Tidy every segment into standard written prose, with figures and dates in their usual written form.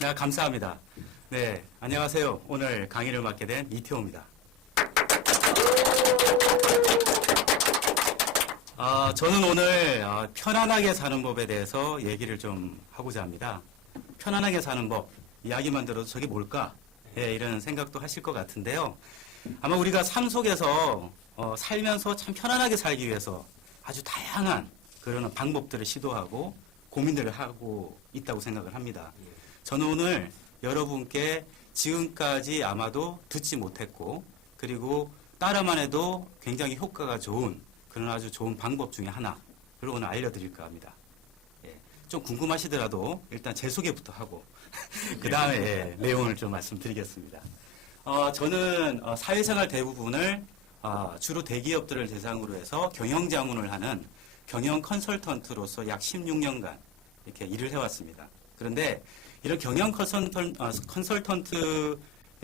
네, 감사합니다. 네, 안녕하세요. 오늘 강의를 맡게 된 이태호입니다. 저는 오늘 편안하게 사는 법에 대해서 얘기를 좀 하고자 합니다. 편안하게 사는 법, 이야기만 들어도 저게 뭘까? 예, 이런 생각도 하실 것 같은데요. 아마 우리가 삶 속에서 살면서 참 편안하게 살기 위해서 아주 다양한 그런 방법들을 시도하고 고민들을 하고 있다고 생각을 합니다. 저는 오늘 여러분께 지금까지 아마도 듣지 못했고 그리고 따라만 해도 굉장히 효과가 좋은 그런 아주 좋은 방법 중에 하나를 오늘 알려드릴까 합니다. 예, 좀 궁금하시더라도 일단 제 소개부터 하고 그 다음에 내용을 좀 말씀드리겠습니다. 저는 사회생활 대부분을 주로 대기업들을 대상으로 해서 경영자문을 하는 경영 컨설턴트로서 약 16년간 이렇게 일을 해왔습니다. 그런데 이런 경영 컨설턴트의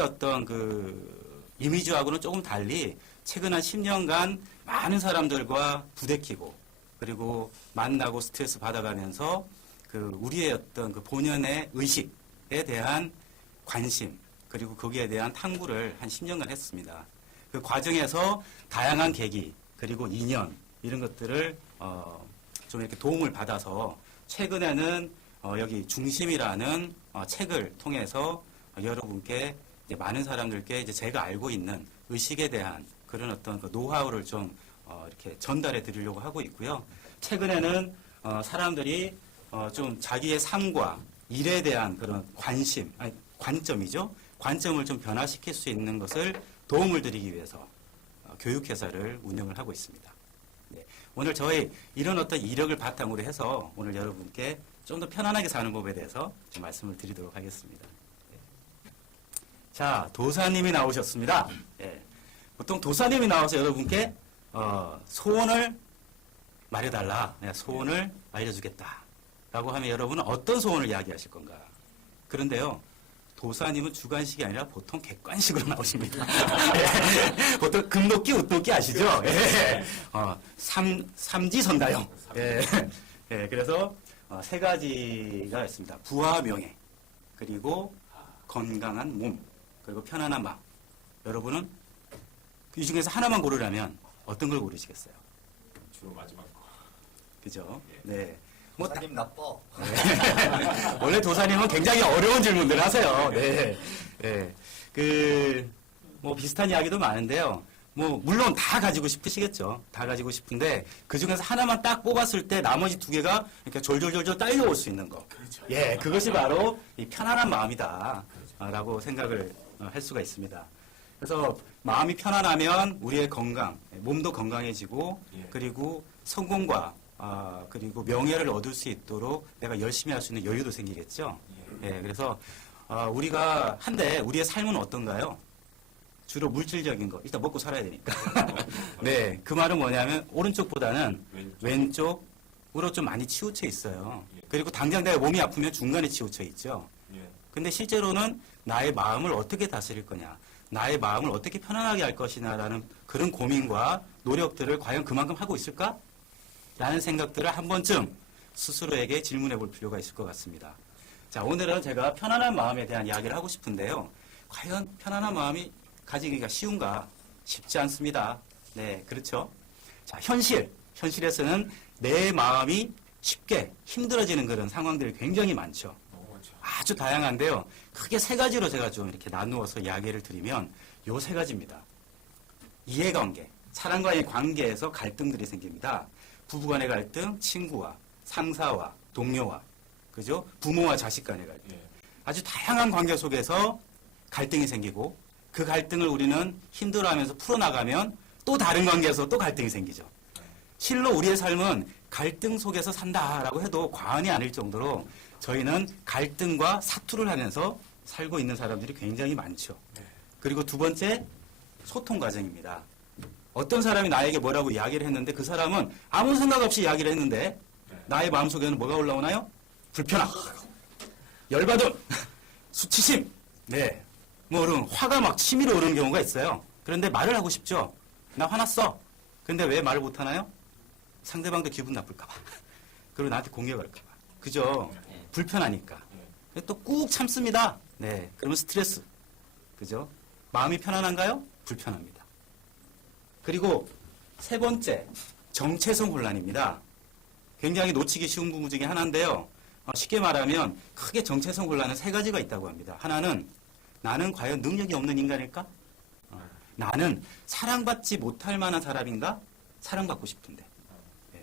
어떤 그 이미지하고는 조금 달리 최근 한 10년간 많은 사람들과 부대끼고 그리고 만나고 스트레스 받아가면서 그 우리의 어떤 그 본연의 의식에 대한 관심 그리고 거기에 대한 탐구를 한 10년간 했습니다. 그 과정에서 다양한 계기 그리고 인연 이런 것들을 좀 이렇게 도움을 받아서 최근에는 여기 중심이라는 책을 통해서 여러분께 이제 많은 사람들께 이제 제가 알고 있는 의식에 대한 그런 어떤 그 노하우를 좀 이렇게 전달해 드리려고 하고 있고요. 최근에는 사람들이 좀 자기의 삶과 일에 대한 그런 관심, 아니 관점이죠. 관점을 좀 변화시킬 수 있는 것을 도움을 드리기 위해서 교육회사를 운영을 하고 있습니다. 네, 오늘 저희 이런 어떤 이력을 바탕으로 해서 오늘 여러분께 좀 더 편안하게 사는 법에 대해서 좀 말씀을 드리도록 하겠습니다. 네. 자, 도사님이 나오셨습니다. 네. 보통 도사님이 나와서 여러분께 소원을 말해달라, 소원을 알려주겠다 라고 하면 여러분은 어떤 소원을 이야기하실 건가? 그런데요, 도사님은 주관식이 아니라 보통 객관식으로 나오십니다. 예. 보통 금도끼, 웃도끼 아시죠? 예. 삼지선다형. 예. 예. 그래서 세 가지가 있습니다. 부와 명예, 그리고 건강한 몸, 그리고 편안한 마음. 여러분은 이 중에서 하나만 고르라면 어떤 걸 고르시겠어요? 주로 마지막 거. 그죠? 네. 도사님 나빠. 네. 원래 도사님은 굉장히 어려운 질문들을 하세요. 네. 네. 뭐 비슷한 이야기도 많은데요. 뭐 물론 다 가지고 싶으시겠죠. 다 가지고 싶은데 그 중에서 하나만 딱 뽑았을 때 나머지 두 개가 이렇게 졸졸졸졸 딸려올 수 있는 거. 그렇죠. 예, 그것이 바로 이 편안한 마음이다라고 생각을 할 수가 있습니다. 그래서 마음이 편안하면 우리의 건강, 몸도 건강해지고 예. 그리고 성공과 그리고 명예를 얻을 수 있도록 내가 열심히 할 수 있는 여유도 생기겠죠. 예, 그래서 우리가 한데 우리의 삶은 어떤가요? 주로 물질적인 거. 일단 먹고 살아야 되니까. 네, 그 말은 뭐냐면 오른쪽보다는 왼쪽으로 좀 많이 치우쳐 있어요. 예. 그리고 당장 내가 몸이 아프면 중간에 치우쳐 있죠. 예. 근데 실제로는 나의 마음을 어떻게 다스릴 거냐, 나의 마음을 어떻게 편안하게 할 것이냐라는 그런 고민과 노력들을 과연 그만큼 하고 있을까? 라는 생각들을 한 번쯤 스스로에게 질문해 볼 필요가 있을 것 같습니다. 자, 오늘은 제가 편안한 마음에 대한 이야기를 하고 싶은데요. 과연 편안한 마음이 가지기가 쉬운가? 쉽지 않습니다. 네, 그렇죠. 자, 현실에서는 내 마음이 쉽게 힘들어지는 그런 상황들이 굉장히 많죠. 너무 많죠. 아주 다양한데요. 크게 세 가지로 제가 좀 이렇게 나누어서 이야기를 드리면 요 세 가지입니다. 이해관계, 사람과의 관계에서 갈등들이 생깁니다. 부부간의 갈등, 친구와, 상사와, 동료와, 그죠? 부모와 자식 간의 갈등. 예. 아주 다양한 관계 속에서 갈등이 생기고 그 갈등을 우리는 힘들어하면서 풀어나가면 또 다른 관계에서 또 갈등이 생기죠. 실로 우리의 삶은 갈등 속에서 산다라고 해도 과언이 아닐 정도로 저희는 갈등과 사투를 하면서 살고 있는 사람들이 굉장히 많죠. 그리고 두 번째, 소통 과정입니다. 어떤 사람이 나에게 뭐라고 이야기를 했는데 그 사람은 아무 생각 없이 이야기를 했는데 나의 마음속에는 뭐가 올라오나요? 불편함, 열받음, 수치심, 네, 뭐 이런 화가 막 치밀어 오르는 경우가 있어요. 그런데 말을 하고 싶죠. 나 화났어. 근데 왜 말을 못 하나요? 상대방도 기분 나쁠까 봐. 그리고 나한테 공격할까 봐. 그죠? 불편하니까. 또 꾹 참습니다. 네, 그러면 스트레스. 그죠? 마음이 편안한가요? 불편합니다. 그리고 세 번째, 정체성 혼란입니다. 굉장히 놓치기 쉬운 부분 중에 하나인데요. 쉽게 말하면 크게 정체성 혼란은 세 가지가 있다고 합니다. 하나는 나는 과연 능력이 없는 인간일까? 나는 사랑받지 못할 만한 사람인가? 사랑받고 싶은데. 예.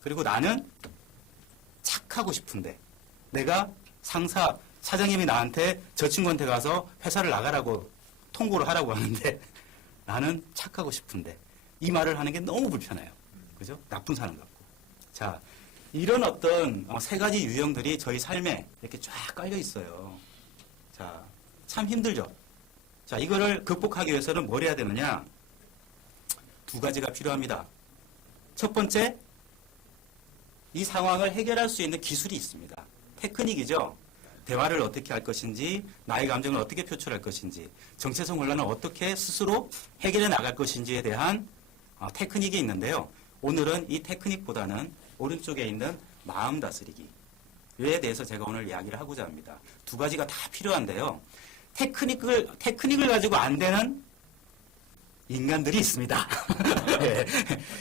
그리고 나는 착하고 싶은데. 내가 사장님이 나한테 저 친구한테 가서 회사를 나가라고 통보를 하라고 하는데 나는 착하고 싶은데. 이 말을 하는 게 너무 불편해요. 그죠? 나쁜 사람 같고. 자, 이런 어떤 세 가지 유형들이 저희 삶에 이렇게 쫙 깔려 있어요. 자, 참 힘들죠? 자, 이거를 극복하기 위해서는 뭘 해야 되느냐? 두 가지가 필요합니다. 첫 번째, 이 상황을 해결할 수 있는 기술이 있습니다. 테크닉이죠. 대화를 어떻게 할 것인지, 나의 감정을 어떻게 표출할 것인지, 정체성 혼란을 어떻게 스스로 해결해 나갈 것인지에 대한 테크닉이 있는데요. 오늘은 이 테크닉보다는 오른쪽에 있는 마음 다스리기에 대해서 제가 오늘 이야기를 하고자 합니다. 두 가지가 다 필요한데요. 테크닉을 가지고 안 되는 인간들이 있습니다. 예,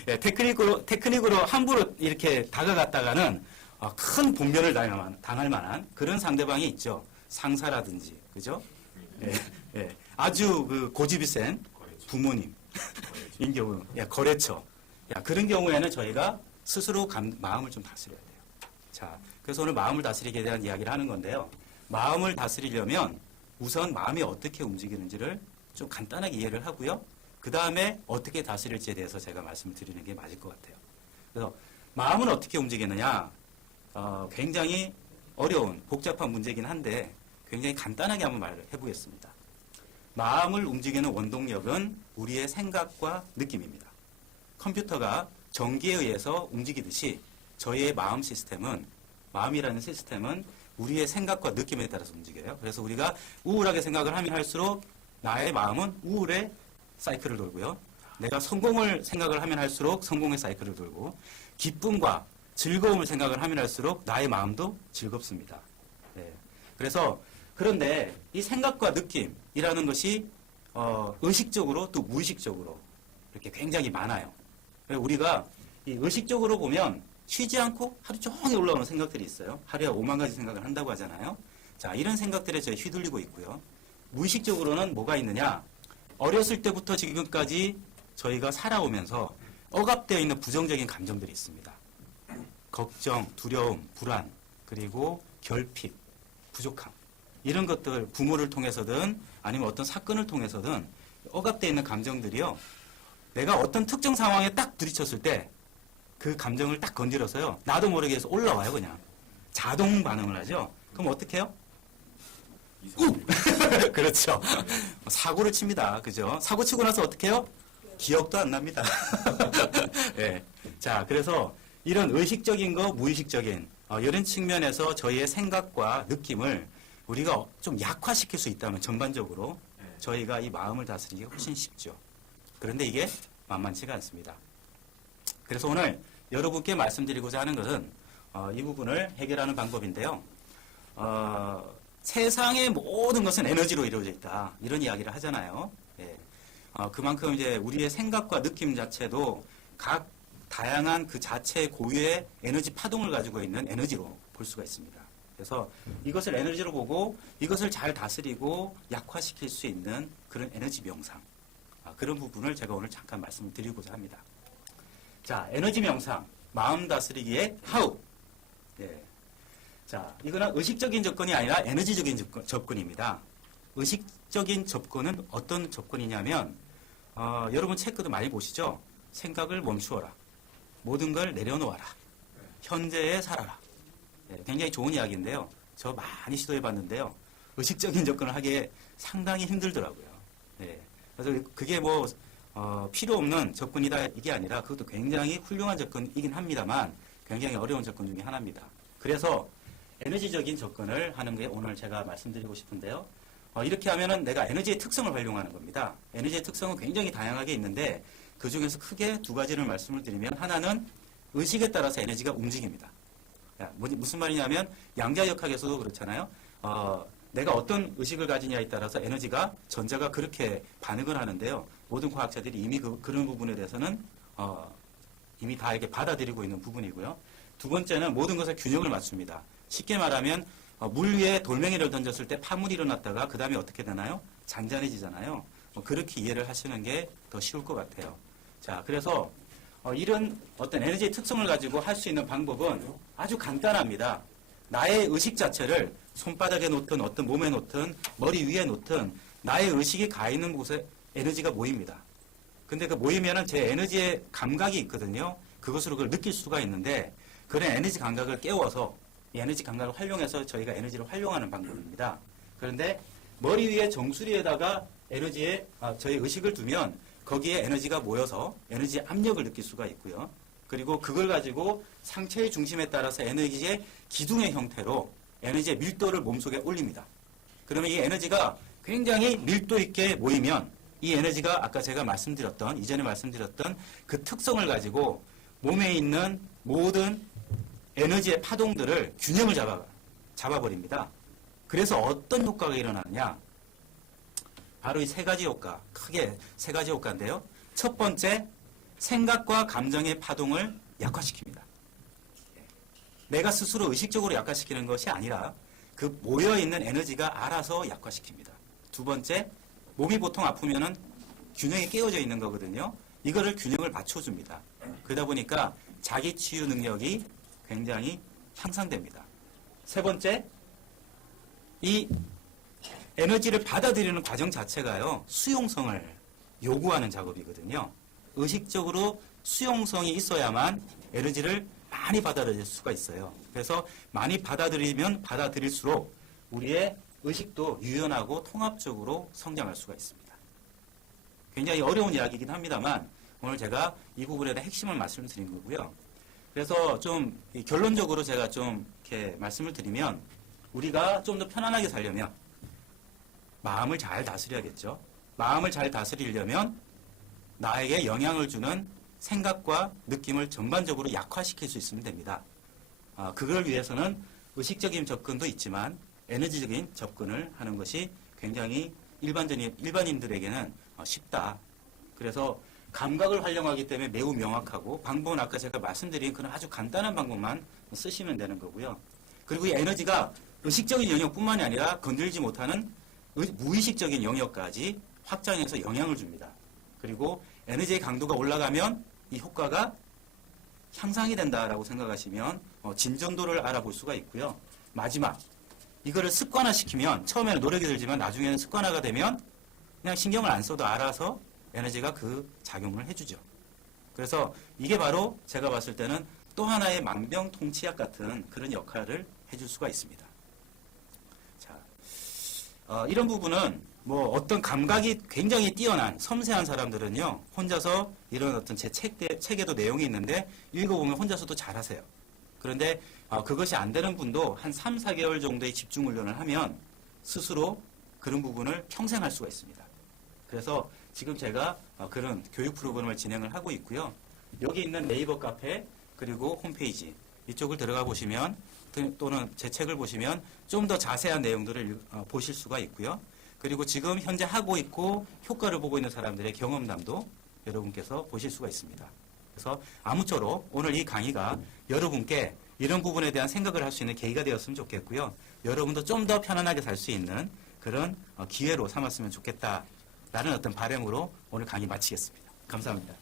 예, 테크닉으로 함부로 이렇게 다가갔다가는 큰 분별을 당할 만한 그런 상대방이 있죠. 상사라든지, 그죠? 예, 예, 아주 그 고집이 센 부모님, 인 경우, 거래처. 그런 경우에는 저희가 스스로 마음을 좀 다스려야 돼요. 자, 그래서 오늘 마음을 다스리기에 대한 이야기를 하는 건데요. 마음을 다스리려면 우선 마음이 어떻게 움직이는지를 좀 간단하게 이해를 하고요. 그 다음에 어떻게 다스릴지에 대해서 제가 말씀을 드리는 게 맞을 것 같아요. 그래서 마음은 어떻게 움직이느냐? 굉장히 어려운 복잡한 문제이긴 한데 굉장히 간단하게 한번 말을 해보겠습니다. 마음을 움직이는 원동력은 우리의 생각과 느낌입니다. 컴퓨터가 전기에 의해서 움직이듯이 저희의 마음이라는 시스템은 우리의 생각과 느낌에 따라서 움직여요. 그래서 우리가 우울하게 생각을 하면 할수록 나의 마음은 우울의 사이클을 돌고요. 내가 성공을 생각을 하면 할수록 성공의 사이클을 돌고 기쁨과 즐거움을 생각을 하면 할수록 나의 마음도 즐겁습니다. 네. 그런데 이 생각과 느낌이라는 것이 의식적으로 또 무의식적으로 이렇게 굉장히 많아요. 우리가 이 의식적으로 보면 쉬지 않고 하루 종일 올라오는 생각들이 있어요. 하루에 5만 가지 생각을 한다고 하잖아요. 자, 이런 생각들에 저희 휘둘리고 있고요. 무의식적으로는 뭐가 있느냐? 어렸을 때부터 지금까지 저희가 살아오면서 억압되어 있는 부정적인 감정들이 있습니다. 걱정, 두려움, 불안, 그리고 결핍, 부족함. 이런 것들 부모를 통해서든 아니면 어떤 사건을 통해서든 억압되어 있는 감정들이요. 내가 어떤 특정 상황에 딱 부딪혔을 때 그 감정을 딱 건드려서요. 나도 모르게 해서 올라와요, 그냥. 자동 반응을 하죠. 그럼 어떻게 해요? 그렇죠. 사고를 칩니다. 그죠? 사고 치고 나서 어떻게 해요? 기억도 안 납니다. 네. 자, 그래서 이런 의식적인 거, 무의식적인 이런 측면에서 저희의 생각과 느낌을 우리가 좀 약화시킬 수 있다면 전반적으로 저희가 이 마음을 다스리기가 훨씬 쉽죠. 그런데 이게 만만치가 않습니다. 그래서 오늘 여러분께 말씀드리고자 하는 것은 이 부분을 해결하는 방법인데요. 세상의 모든 것은 에너지로 이루어져 있다. 이런 이야기를 하잖아요. 예. 그만큼 이제 우리의 생각과 느낌 자체도 각 다양한 그 자체의 고유의 에너지 파동을 가지고 있는 에너지로 볼 수가 있습니다. 그래서 이것을 에너지로 보고 이것을 잘 다스리고 약화시킬 수 있는 그런 에너지 명상. 그런 부분을 제가 오늘 잠깐 말씀을 드리고자 합니다. 자, 에너지 명상, 마음 다스리기의 하우. 예. 자, 이거는 의식적인 접근이 아니라 에너지적인 접근입니다. 의식적인 접근은 어떤 접근이냐면, 여러분 책도 많이 보시죠? 생각을 멈추어라. 모든 걸 내려놓아라. 현재에 살아라. 예, 굉장히 좋은 이야기인데요. 저 많이 시도해 봤는데요. 의식적인 접근을 하기에 상당히 힘들더라고요. 예. 그래서 그게 필요 없는 접근이다 이게 아니라 그것도 굉장히 훌륭한 접근이긴 합니다만 굉장히 어려운 접근 중에 하나입니다. 그래서 에너지적인 접근을 하는 게 오늘 제가 말씀드리고 싶은데요. 이렇게 하면은 내가 에너지의 특성을 활용하는 겁니다. 에너지의 특성은 굉장히 다양하게 있는데 그 중에서 크게 두 가지를 말씀을 드리면 하나는 의식에 따라서 에너지가 움직입니다. 무슨 말이냐면 양자역학에서도 그렇잖아요. 내가 어떤 의식을 가지냐에 따라서 에너지가 전자가 그렇게 반응을 하는데요. 모든 과학자들이 이미 그런 부분에 대해서는 이미 다 이렇게 받아들이고 있는 부분이고요. 두 번째는 모든 것에 균형을 맞춥니다. 쉽게 말하면 물 위에 돌멩이를 던졌을 때 파물이 일어났다가 그 다음에 어떻게 되나요? 잔잔해지잖아요. 그렇게 이해를 하시는 게 더 쉬울 것 같아요. 자, 그래서 이런 어떤 에너지의 특성을 가지고 할 수 있는 방법은 아주 간단합니다. 나의 의식 자체를 손바닥에 놓든 어떤 몸에 놓든 머리 위에 놓든 나의 의식이 가 있는 곳에 에너지가 모입니다. 근데 그 모이면은 제 에너지의 감각이 있거든요. 그것으로 그걸 느낄 수가 있는데 그런 에너지 감각을 깨워서 이 에너지 감각을 활용해서 저희가 에너지를 활용하는 방법입니다. 그런데 머리 위에 정수리에다가 저희 의식을 두면 거기에 에너지가 모여서 에너지 압력을 느낄 수가 있고요. 그리고 그걸 가지고 상체의 중심에 따라서 에너지의 기둥의 형태로 에너지의 밀도를 몸속에 올립니다. 그러면 이 에너지가 굉장히 밀도 있게 모이면 이 에너지가 아까 제가 이전에 말씀드렸던 그 특성을 가지고 몸에 있는 모든 에너지의 파동들을 균형을 잡아버립니다. 그래서 어떤 효과가 일어나느냐? 바로 이 세 가지 효과, 크게 세 가지 효과인데요. 첫 번째, 생각과 감정의 파동을 약화시킵니다. 내가 스스로 의식적으로 약화시키는 것이 아니라 그 모여있는 에너지가 알아서 약화시킵니다. 두 번째, 몸이 보통 아프면은 균형이 깨어져 있는 거거든요. 이거를 균형을 맞춰줍니다. 그러다 보니까 자기 치유 능력이 굉장히 향상됩니다. 세 번째, 이 에너지를 받아들이는 과정 자체가요, 수용성을 요구하는 작업이거든요. 의식적으로 수용성이 있어야만 에너지를 많이 받아들일 수가 있어요. 그래서 많이 받아들이면 받아들일수록 우리의 의식도 유연하고 통합적으로 성장할 수가 있습니다. 굉장히 어려운 이야기이긴 합니다만 오늘 제가 이 부분에 대한 핵심을 말씀드린 거고요. 그래서 좀 결론적으로 제가 좀 이렇게 말씀을 드리면 우리가 좀 더 편안하게 살려면 마음을 잘 다스려야겠죠. 마음을 잘 다스리려면 나에게 영향을 주는 생각과 느낌을 전반적으로 약화시킬 수 있으면 됩니다. 그걸 위해서는 의식적인 접근도 있지만 에너지적인 접근을 하는 것이 굉장히 일반인들에게는 쉽다. 그래서 감각을 활용하기 때문에 매우 명확하고 방법은 아까 제가 말씀드린 그런 아주 간단한 방법만 쓰시면 되는 거고요. 그리고 이 에너지가 의식적인 영역뿐만이 아니라 건들지 못하는 무의식적인 영역까지 확장해서 영향을 줍니다. 그리고 에너지의 강도가 올라가면 이 효과가 향상이 된다라고 생각하시면 진전도를 알아볼 수가 있고요. 마지막, 이거를 습관화시키면 처음에는 노력이 들지만 나중에는 습관화가 되면 그냥 신경을 안 써도 알아서 에너지가 그 작용을 해주죠. 그래서 이게 바로 제가 봤을 때는 또 하나의 만병통치약 같은 그런 역할을 해줄 수가 있습니다. 자, 이런 부분은 뭐 어떤 감각이 굉장히 뛰어난 섬세한 사람들은요 혼자서 이런 어떤 제 책에도 내용이 있는데 읽어보면 혼자서도 잘하세요. 그런데 그것이 안 되는 분도 한 3, 4개월 정도의 집중 훈련을 하면 스스로 그런 부분을 평생 할 수가 있습니다. 그래서 지금 제가 그런 교육 프로그램을 진행을 하고 있고요. 여기 있는 네이버 카페 그리고 홈페이지 이쪽을 들어가 보시면 또는 제 책을 보시면 좀 더 자세한 내용들을 보실 수가 있고요. 그리고 지금 현재 하고 있고 효과를 보고 있는 사람들의 경험담도 여러분께서 보실 수가 있습니다. 그래서 아무쪼록 오늘 이 강의가 여러분께 이런 부분에 대한 생각을 할 수 있는 계기가 되었으면 좋겠고요. 여러분도 좀 더 편안하게 살 수 있는 그런 기회로 삼았으면 좋겠다라는 어떤 바람으로 오늘 강의 마치겠습니다. 감사합니다.